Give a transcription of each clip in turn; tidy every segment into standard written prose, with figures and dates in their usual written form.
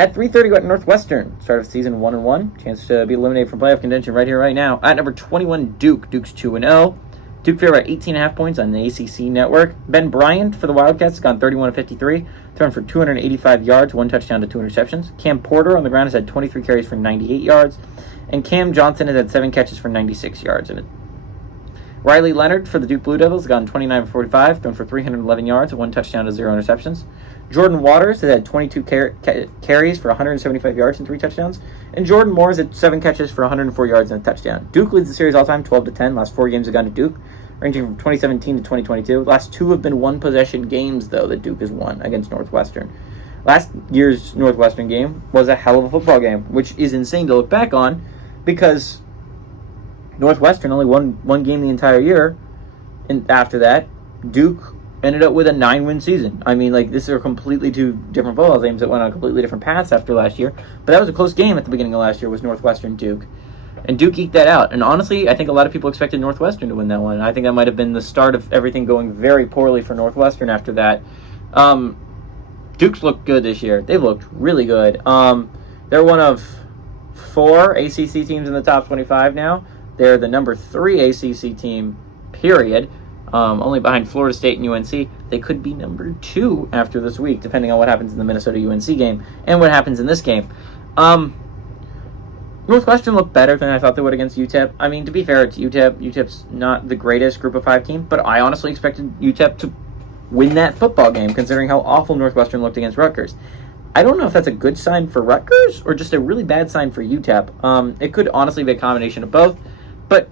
At 3:30, got Northwestern. Start of season 1-1. Chance to be eliminated from playoff contention right here, right now. At number 21, Duke. Duke's 2-0. Duke favorite 18.5 points on the ACC network. Ben Bryant for the Wildcats has gone 31-53, thrown for 285 yards, 1 touchdown to 2 interceptions. Cam Porter on the ground has had 23 carries for 98 yards. And Cam Johnson has had 7 catches for 96 yards. And Riley Leonard for the Duke Blue Devils has gone 29-45, thrown for 311 yards, 1 touchdown to 0 interceptions. Jordan Waters has had 22 carries for 175 yards and 3 touchdowns. And Jordan Moore has had 7 catches for 104 yards and a touchdown. Duke leads the series all-time 12-10. Last 4 games have gone to Duke, ranging from 2017 to 2022. Last 2 have been one-possession games, though, that Duke has won against Northwestern. Last year's Northwestern game was a hell of a football game, which is insane to look back on because Northwestern only won 1 game the entire year, and after that, Duke ended up with a 9-win season. I mean, these are completely 2 different football teams that went on completely different paths after last year, but that was a close game at the beginning of last year, was Northwestern Duke, and Duke eked that out. And honestly, I think a lot of people expected Northwestern to win that one. I think that might have been the start of everything going very poorly for Northwestern after that. Duke's looked good this year. They've looked really good. They're one of 4 ACC teams in the top 25 now. They're the number 3 ACC team, period. Only behind Florida State and UNC. They could be number 2 after this week, depending on what happens in the Minnesota-UNC game and what happens in this game. Northwestern looked better than I thought they would against UTEP. I mean, to be fair, it's UTEP. UTEP's not the greatest Group of 5 team, but I honestly expected UTEP to win that football game, considering how awful Northwestern looked against Rutgers. I don't know if that's a good sign for Rutgers or just a really bad sign for UTEP. It could honestly be a combination of both, but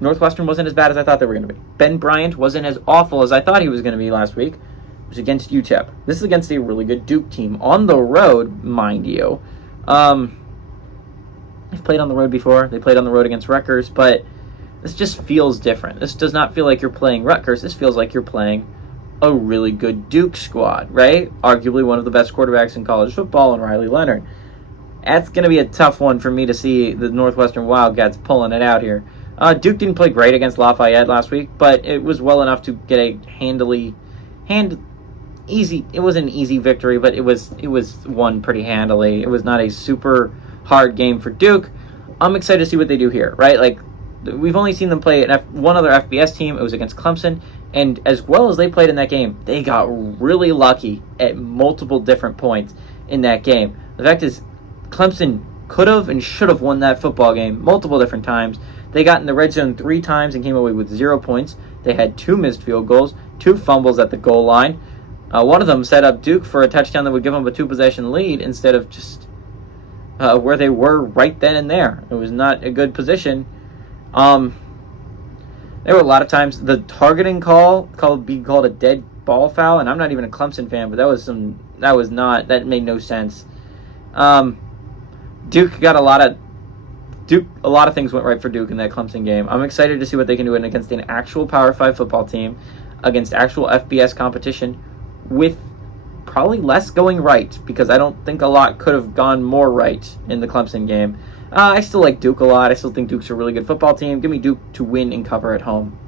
Northwestern wasn't as bad as I thought they were going to be. Ben Bryant wasn't as awful as I thought he was going to be last week. It was against UTEP. This is against a really good Duke team. On the road, mind you. They've played on the road before. They played on the road against Rutgers, but this just feels different. This does not feel like you're playing Rutgers. This feels like you're playing a really good Duke squad, right? Arguably one of the best quarterbacks in college football, and Riley Leonard. That's going to be a tough one for me to see the Northwestern Wildcats pulling it out here. Duke didn't play great against Lafayette last week, but it was well enough to get a easy. It was an easy victory, but it was won pretty handily. It was not a super hard game for Duke. I'm excited to see what they do here, right? We've only seen them play one other FBS team. It was against Clemson, and as well as they played in that game, they got really lucky at multiple different points in that game. The fact is, Clemson could have and should have won that football game multiple different times. They got in the red zone 3 times and came away with 0 points. They had 2 missed field goals, 2 fumbles at the goal line. One of them set up Duke for a touchdown that would give them a 2-possession lead instead of just where they were right then and there. It was not a good position. There were a lot of times the targeting call being called a dead ball foul, and I'm not even a Clemson fan, but that made no sense. Duke got a lot of things went right for Duke in that Clemson game. I'm excited to see what they can do against an actual Power 5 football team, against actual FBS competition, with probably less going right, because I don't think a lot could have gone more right in the Clemson game. I still like Duke a lot. I still think Duke's a really good football team. Give me Duke to win and cover at home.